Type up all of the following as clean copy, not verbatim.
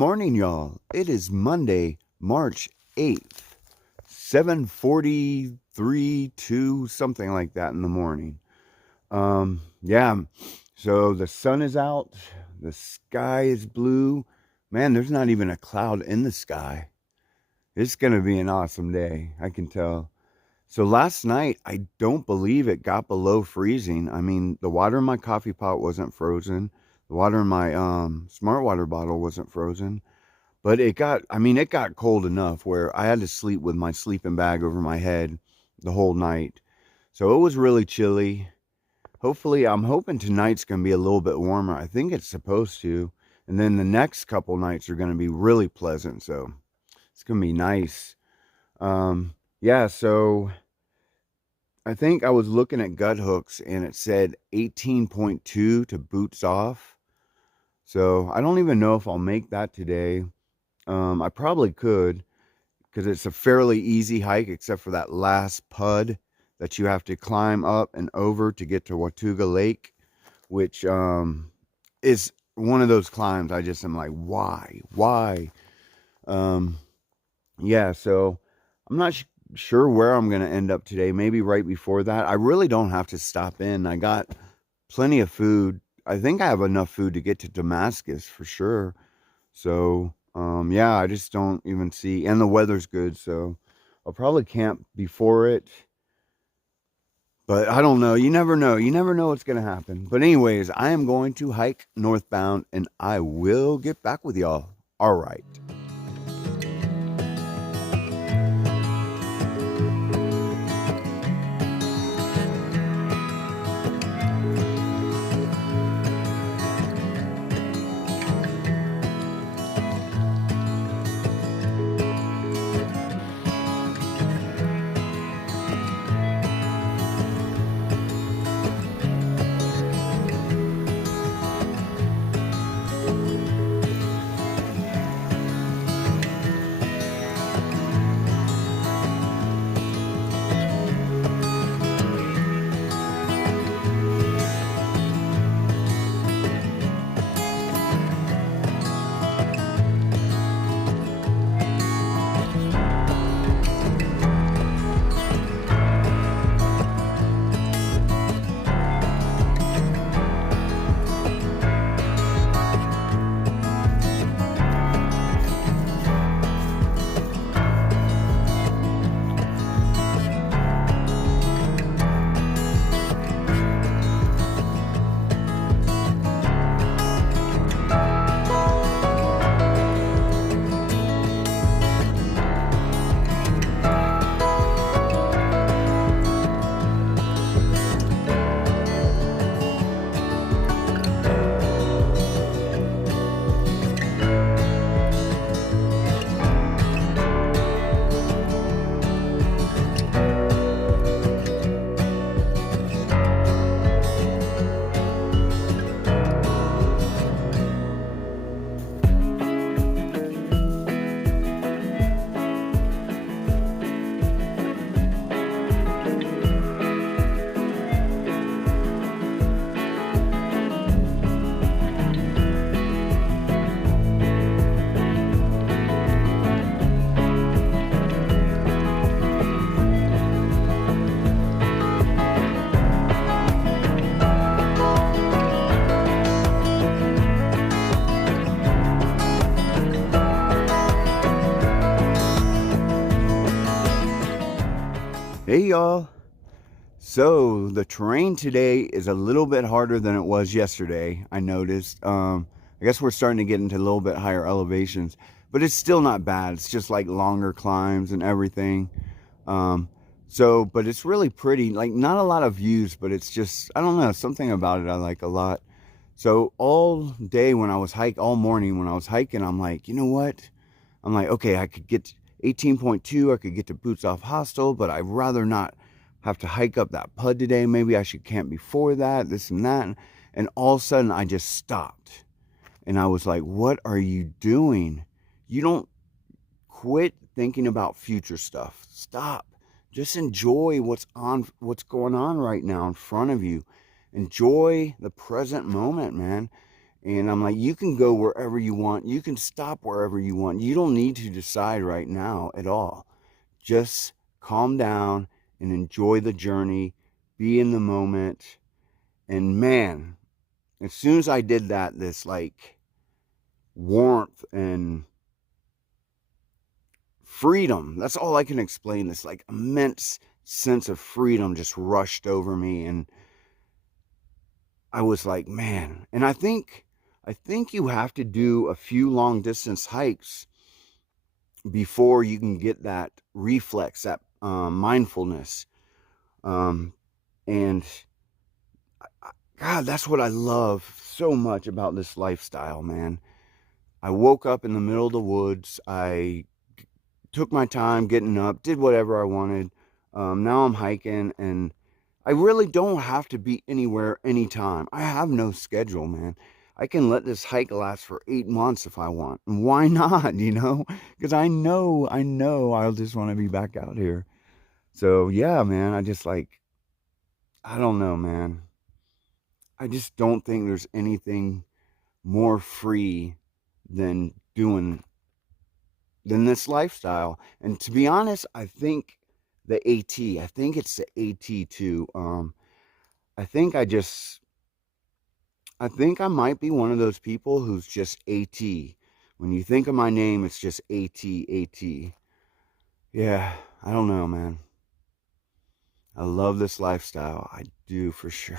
morning, y'all. It is Monday, March 8th, 7:43, 2, something like that in the morning. Yeah, so the sun is out, the sky is blue. Man, there's not even a cloud in the sky. It's going to be an awesome day, I can tell. So last night, I don't believe it got below freezing. I mean, the water in my coffee pot wasn't frozen. The water in my smart water bottle wasn't frozen. But it got cold enough where I had to sleep with my sleeping bag over my head the whole night. So it was really chilly. Hopefully, I'm hoping tonight's going to be a little bit warmer. I think it's supposed to. And then the next couple nights are going to be really pleasant. So it's going to be nice. Yeah, so I think I was looking at gut hooks and it said 18.2 to boots off. So I don't even know if I'll make that today. I probably could because it's a fairly easy hike except for that last pud that you have to climb up and over to get to Watauga Lake, which is one of those climbs I just am like, why? Yeah, so I'm not sure where I'm going to end up today. Maybe right before that. I really don't have to stop in. I got plenty of food. I think I have enough food to get to Damascus for sure. So, yeah, I just don't even see, and the weather's good, so I'll probably camp before it. But I don't know. You never know. You never know what's going to happen. But anyways, I am going to hike northbound and I will get back with y'all. All right. Hey y'all. So the terrain today is a little bit harder than it was yesterday, I noticed. I guess we're starting to get into a little bit higher elevations, but it's still not bad. It's just like longer climbs and everything. But it's really pretty, like not a lot of views, but it's just, I don't know, something about it I like a lot. So all day when I was all morning when I was hiking, I'm like, you know what? I'm like, okay, I could get 18.2, I could get to Boots Off Hostel, but I'd rather not have to hike up that pud today. Maybe I should camp before that, this and that. And all of a sudden I just stopped. And I was like, what are you doing? You don't quit thinking about future stuff. Stop. Just enjoy what's going on right now in front of you. Enjoy the present moment, man. And I'm like, you can go wherever you want. You can stop wherever you want. You don't need to decide right now at all. Just calm down and enjoy the journey, be in the moment. And man, as soon as I did that, this like warmth and freedom, that's all I can explain, this like immense sense of freedom just rushed over me. And I was like, man, and I think you have to do a few long distance hikes before you can get that reflex, that mindfulness. Um, and God, that's what I love so much about this lifestyle, man. I woke up in the middle of the woods. I took my time getting up, did whatever I wanted. Now I'm hiking, and I really don't have to be anywhere anytime. I have no schedule, man. I can let this hike last for 8 months if I want. And why not, you know? Because I know I'll just want to be back out here. So yeah, man, I don't know, man. I just don't think there's anything more free than doing than this lifestyle. And to be honest, I think I think it's the AT too. I think I think I might be one of those people who's just AT. When you think of my name, it's just AT, AT. Yeah, I don't know, man. I love this lifestyle. I do for sure.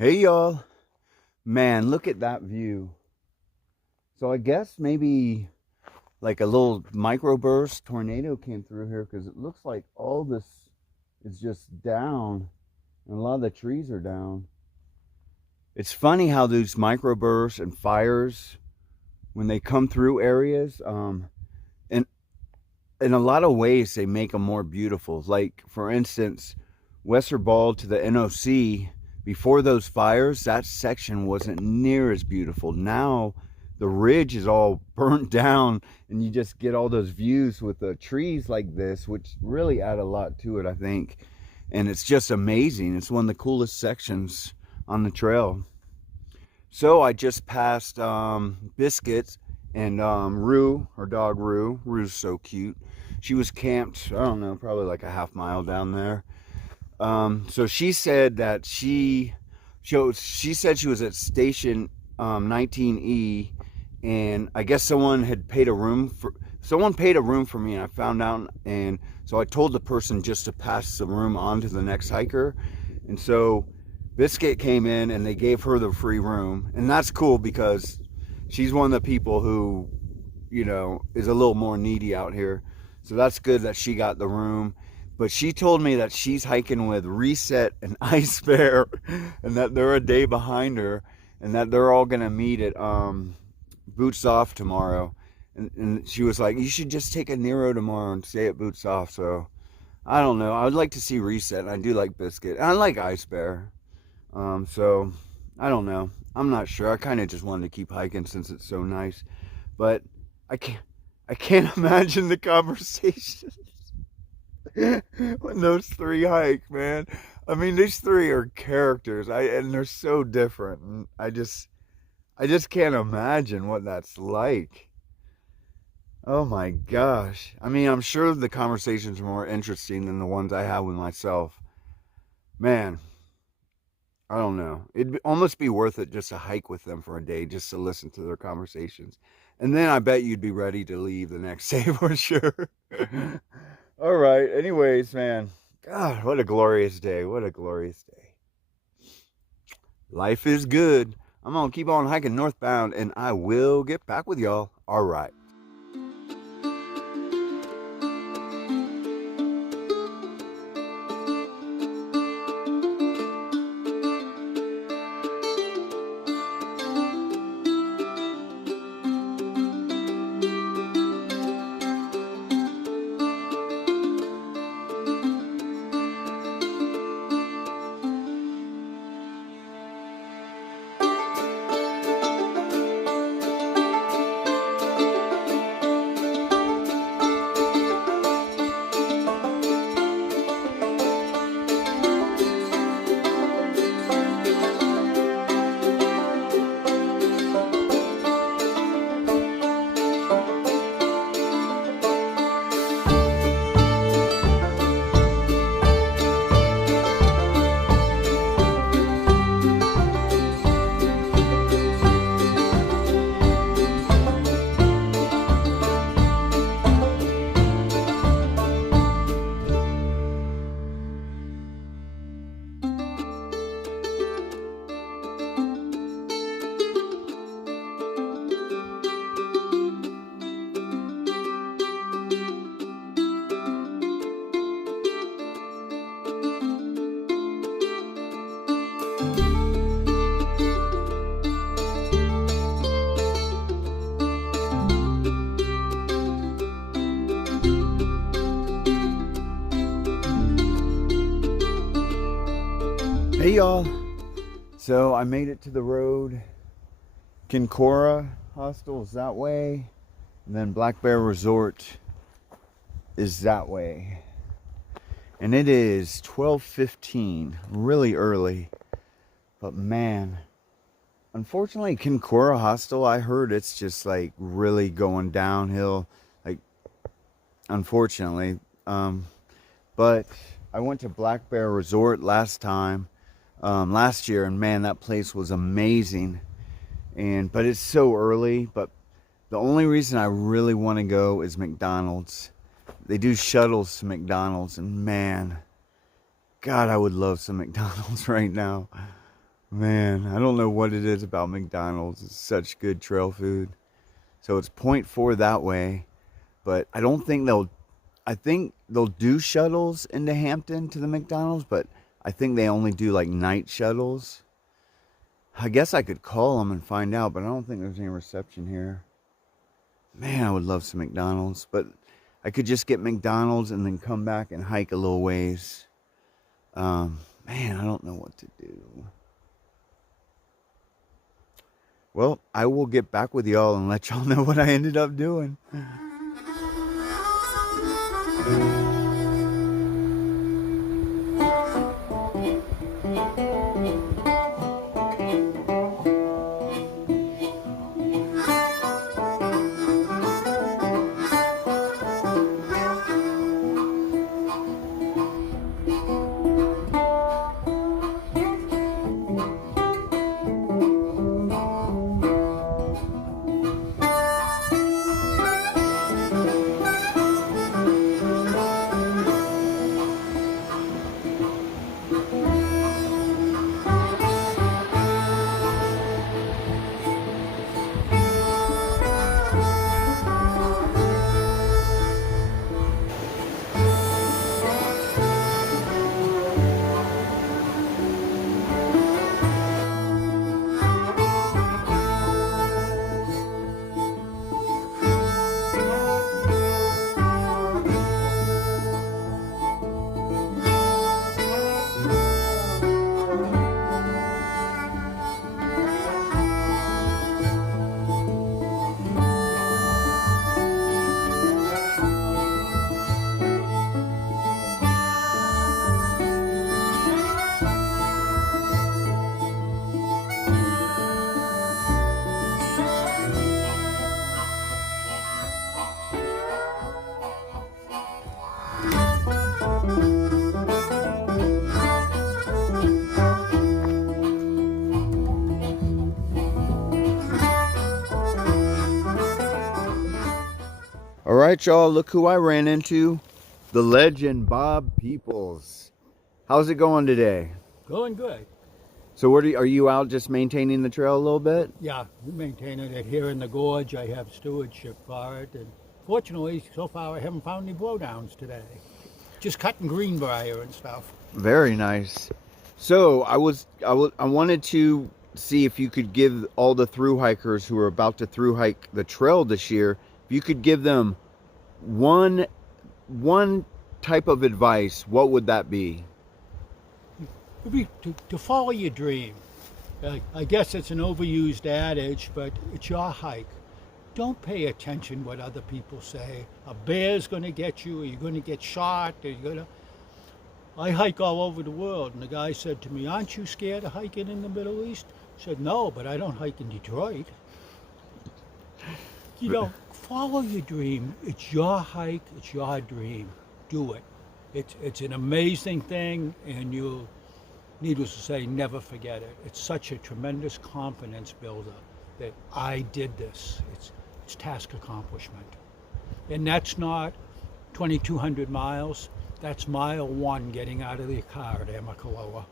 Hey y'all. Man, look at that view. So I guess maybe like a little microburst tornado came through here, because it looks like all this is just down and a lot of the trees are down. It's funny how these microbursts and fires, when they come through areas, and in a lot of ways they make them more beautiful. Like for instance, Ball to the NOC, before those fires, that section wasn't near as beautiful. Now the ridge is all burnt down, and you just get all those views with the trees like this, which really add a lot to it, I think. And it's just amazing. It's one of the coolest sections on the trail. So I just passed Biscuit and Rue, her dog Rue. Rue's so cute. She was camped, I don't know, probably like a half mile down there. So she said that she said she was at station 19E, and I guess someone paid a room for me, and I found out, and so I told the person just to pass the room on to the next hiker. And so Biscuit came in and they gave her the free room. And that's cool because she's one of the people who, you know, is a little more needy out here. So that's good that she got the room. But she told me that she's hiking with Reset and Ice Bear and that they're a day behind her and that they're all going to meet at Boots Off tomorrow. And she was like, you should just take a Nero tomorrow and stay at Boots Off. So I don't know. I would like to see Reset. And I do like Biscuit. And I like Ice Bear. So I don't know. I'm not sure. I kind of just wanted to keep hiking since it's so nice. But I can't imagine the conversations when those three hike, man. I mean, these three are characters. And they're so different. And I just can't imagine what that's like. Oh my gosh. I mean, I'm sure the conversations are more interesting than the ones I have with myself. Man, I don't know. It'd almost be worth it just to hike with them for a day, just to listen to their conversations. And then I bet you'd be ready to leave the next day for sure. All right. Anyways, man. God, what a glorious day. What a glorious day. Life is good. I'm going to keep on hiking northbound, and I will get back with y'all. All right. Hey y'all, so I made it to the road. Kincora Hostel is that way, and then Black Bear Resort is that way. And it is 12:15, really early, but man, unfortunately Kincora Hostel, I heard it's just like really going downhill, like unfortunately. But I went to Black Bear Resort last year, and man, that place was amazing. But it's so early. But the only reason I really want to go is McDonald's. They do shuttles to McDonald's, and man, God, I would love some McDonald's right now. Man, I don't know what it is about McDonald's. It's such good trail food. So it's 0.4 that way, but I think they'll do shuttles into Hampton to the McDonald's, but I think they only do like night shuttles. I guess I could call them and find out, but I don't think there's any reception here. Man, I would love some McDonald's, but I could just get McDonald's and then come back and hike a little ways. Man, I don't know what to do. Well, I will get back with y'all and let y'all know what I ended up doing. All right, y'all, look who I ran into. The legend, Bob Peoples. How's it going today? Going good. So are you out just maintaining the trail a little bit? Yeah, we're maintaining it here in the gorge. I have stewardship for it, and fortunately, so far I haven't found any blowdowns today. Just cutting greenbrier and stuff. Very nice. So I wanted to see if you could give all the thru hikers who are about to thru hike the trail this year, if you could give them one type of advice, what would that be? It'd be to follow your dream. I guess it's an overused adage, but it's your hike. Don't pay attention what other people say. A bear's going to get you, or you're going to get shot, or you're going to... I hike all over the world, and the guy said to me, "Aren't you scared of hiking in the Middle East?" I said, "No, but I don't hike in Detroit." You know, follow your dream. It's your hike, it's your dream. Do it. It's an amazing thing, and you'll, needless to say, never forget it. It's such a tremendous confidence builder that I did this. It's task accomplishment. And that's not 2,200 miles. That's mile one getting out of the car at Amakaloa.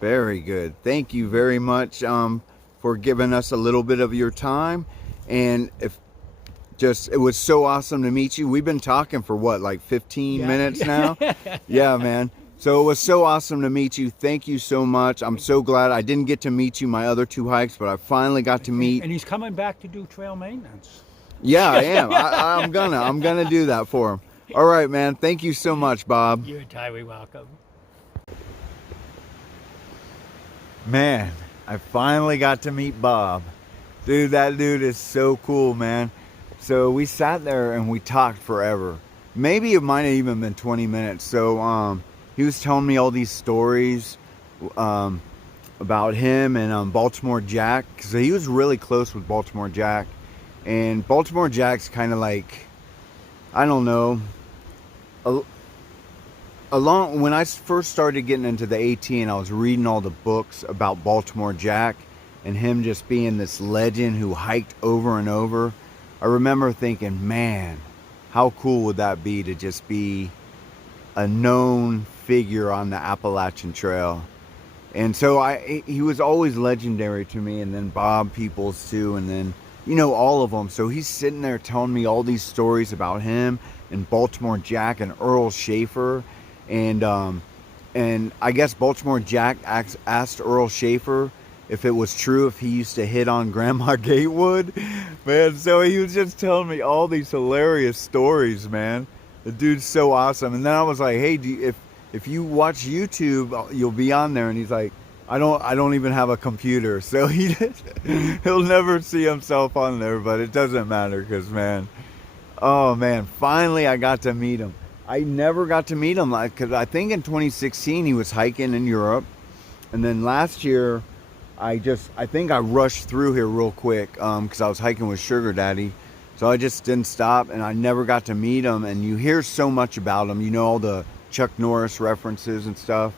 Very good. Thank you very much for giving us a little bit of your time. And it was so awesome to meet you. We've been talking for what, like 15 minutes now? Yeah, man. So it was so awesome to meet you. Thank you so much. I'm so glad I didn't get to meet you my other two hikes, but I finally got to meet. And he's coming back to do trail maintenance. Yeah, I am. I'm gonna do that for him. All right, man. Thank you so much, Bob. You're entirely welcome. Man, I finally got to meet Bob. Dude, that dude is so cool, man. So we sat there and we talked forever. Maybe it might have even been 20 minutes. So he was telling me all these stories about him and Baltimore Jack. Because he was really close with Baltimore Jack. And Baltimore Jack's kind of like, I don't know, when I first started getting into the AT and I was reading all the books about Baltimore Jack and him just being this legend who hiked over and over, I remember thinking, man, how cool would that be to just be a known figure on the Appalachian Trail. And so he was always legendary to me, and then Bob Peoples too, and then, you know, all of them. So he's sitting there telling me all these stories about him and Baltimore Jack and Earl Schaefer. And I guess Baltimore Jack asked Earl Schaefer if it was true if he used to hit on Grandma Gatewood. Man, so he was just telling me all these hilarious stories, man. The dude's so awesome. And then I was like, hey, if you watch YouTube, you'll be on there. And he's like, I don't even have a computer. So he'll never see himself on there, but it doesn't matter because, man, oh man, finally I got to meet him. I never got to meet him, because I think in 2016 he was hiking in Europe, and then last year I think I rushed through here real quick because I was hiking with Sugar Daddy, so I just didn't stop, and I never got to meet him. And you hear so much about him, you know, all the Chuck Norris references and stuff,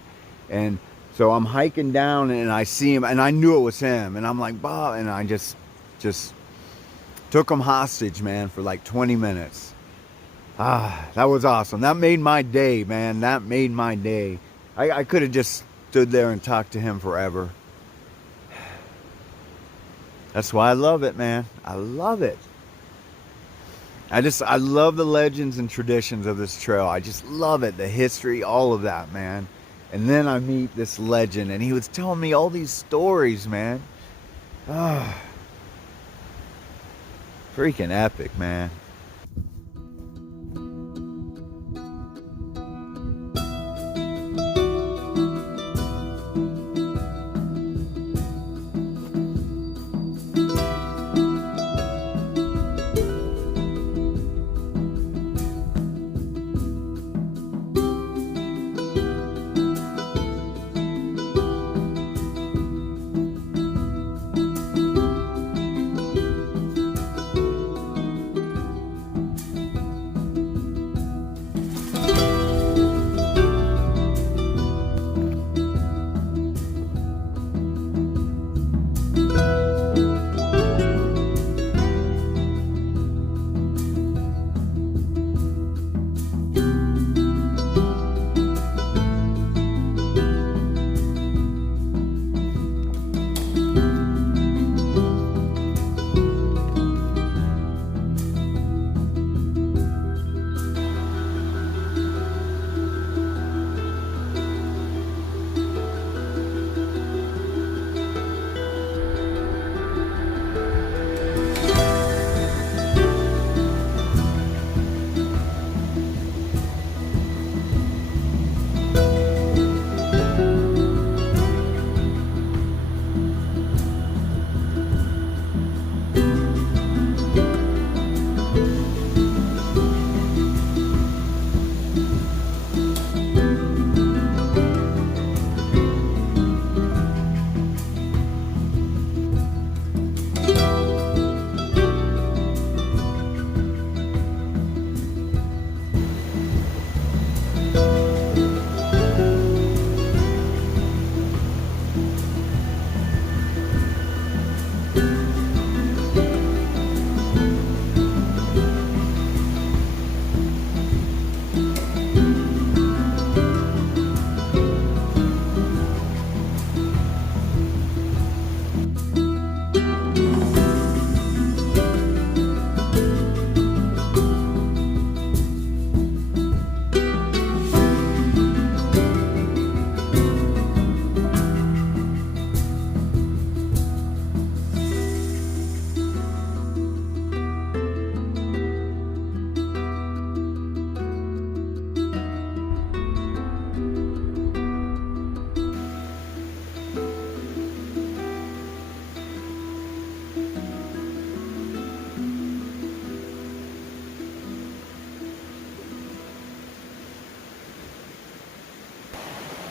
and so I'm hiking down and I see him, and I knew it was him, and I'm like, Bob, and I just took him hostage, man, for like 20 minutes. That was awesome. That made my day, man. That made my day. I could have just stood there and talked to him forever. That's why I love it, man. I love it. I love the legends and traditions of this trail. I just love it. The history, all of that, man. And then I meet this legend, and he was telling me all these stories, man. Freaking epic, man.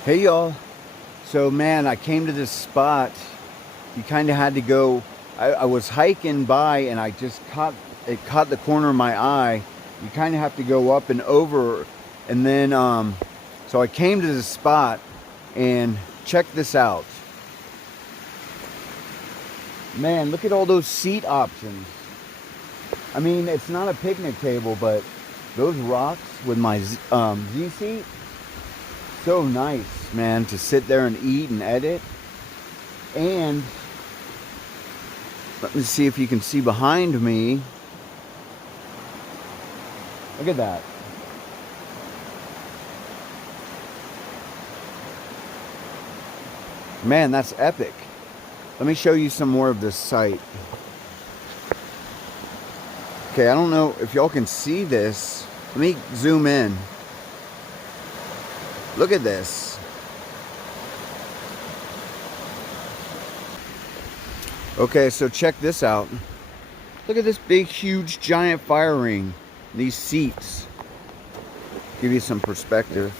Hey y'all. So man, I came to this spot. You kind of had to go. I was hiking by and I just caught the corner of my eye. You kind of have to go up and over, and then so I came to this spot and check this out. Man, look at all those seat options. I mean, it's not a picnic table, but those rocks with my Z seat, so nice, man, to sit there and eat and edit. And let me see if you can see behind me. Look at that. Man, that's epic. Let me show you some more of this site. Okay, I don't know if y'all can see this. Let me zoom in. Look at this. Okay, so check this out. Look at this big, huge, giant fire ring. These seats. Give you some perspective.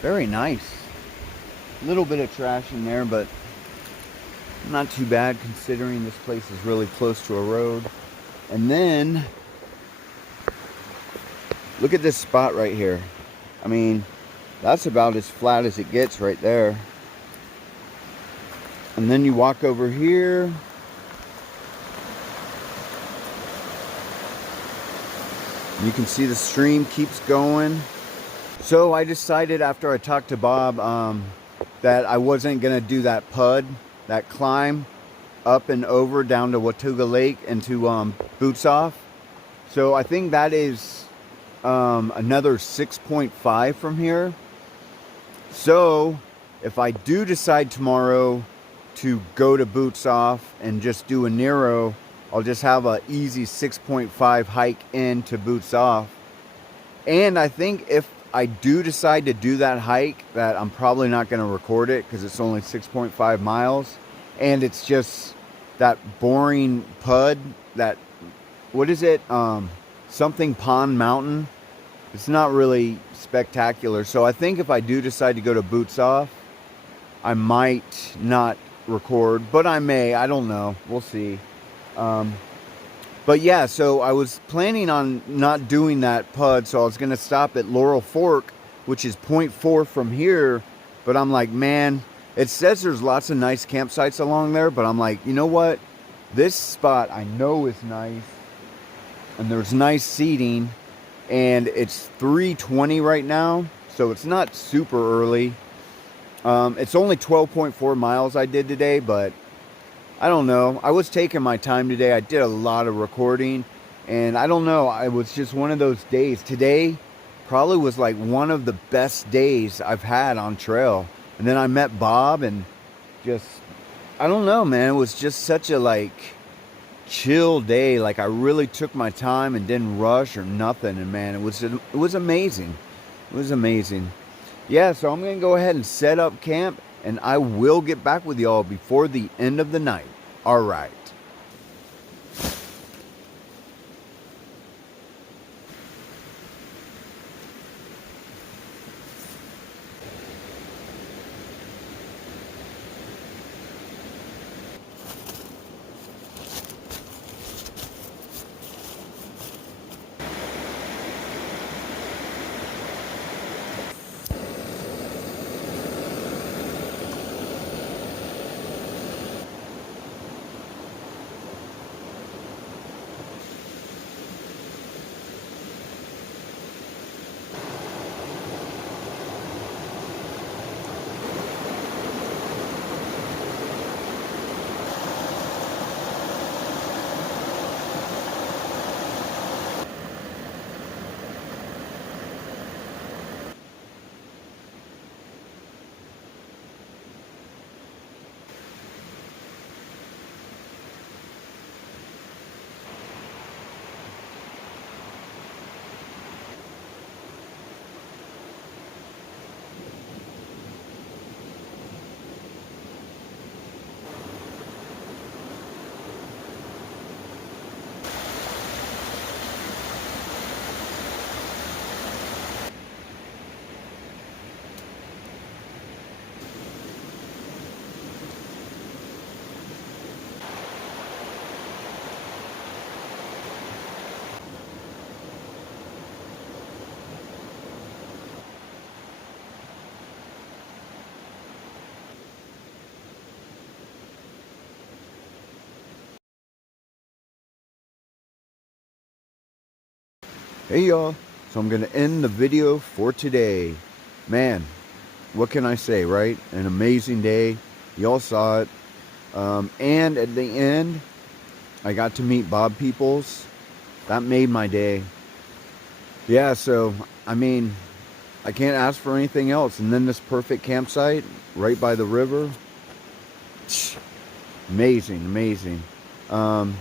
Very nice. A little bit of trash in there, but not too bad considering this place is really close to a road. And then, look at this spot right here. I mean, that's about as flat as it gets right there. And then you walk over here. You can see the stream keeps going. So I decided after I talked to Bob that I wasn't going to do that PUD, that climb up and over down to Watauga Lake and to Boots Off. So I think that is another 6.5 from here. So if I do decide tomorrow to go to Boots Off and just do a Nero, I'll just have an easy 6.5 hike into Boots Off. And I think if I do decide to do that hike, that I'm probably not going to record it because it's only 6.5 miles. And it's just that boring PUD, that, what is it? Something Pond Mountain. It's not really spectacular. So I think if I do decide to go to Boots Off, I might not record, but I may. I don't know. We'll see. But yeah, so I was planning on not doing that PUD, so I was going to stop at Laurel Fork, which is 0.4 from here. But I'm like, man, it says there's lots of nice campsites along there, but I'm like, you know what? This spot I know is nice, and there's nice seating, and it's 3:20 right now, so it's not super early. It's only 12.4 miles I did today, but I don't know. I was taking my time today. I did a lot of recording, and I don't know. It was just one of those days. Today probably was like one of the best days I've had on trail. And then I met Bob, and just, I don't know, man. It was just such a like chill day. Like I really took my time and didn't rush or nothing. And man, it was amazing. It was amazing. Yeah, so I'm going to go ahead and set up camp, and I will get back with y'all before the end of the night. All right. Hey y'all, so I'm gonna end the video for today. Man, what can I say, right? An amazing day. Y'all saw it. And at the end, I got to meet Bob Peoples. That made my day. Yeah, so I mean, I can't ask for anything else. And then this perfect campsite right by the river. Amazing, amazing. Um,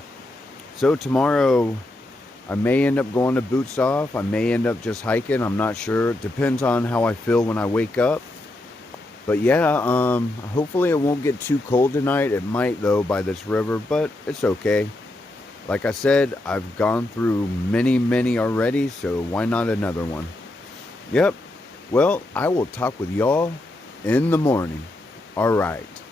so tomorrow I may end up going to Boots Off. I may end up just hiking. I'm not sure. It depends on how I feel when I wake up. But yeah, hopefully it won't get too cold tonight. It might though by this river, but it's okay. Like I said, I've gone through many, many already, so why not another one? Yep. Well, I will talk with y'all in the morning. All right.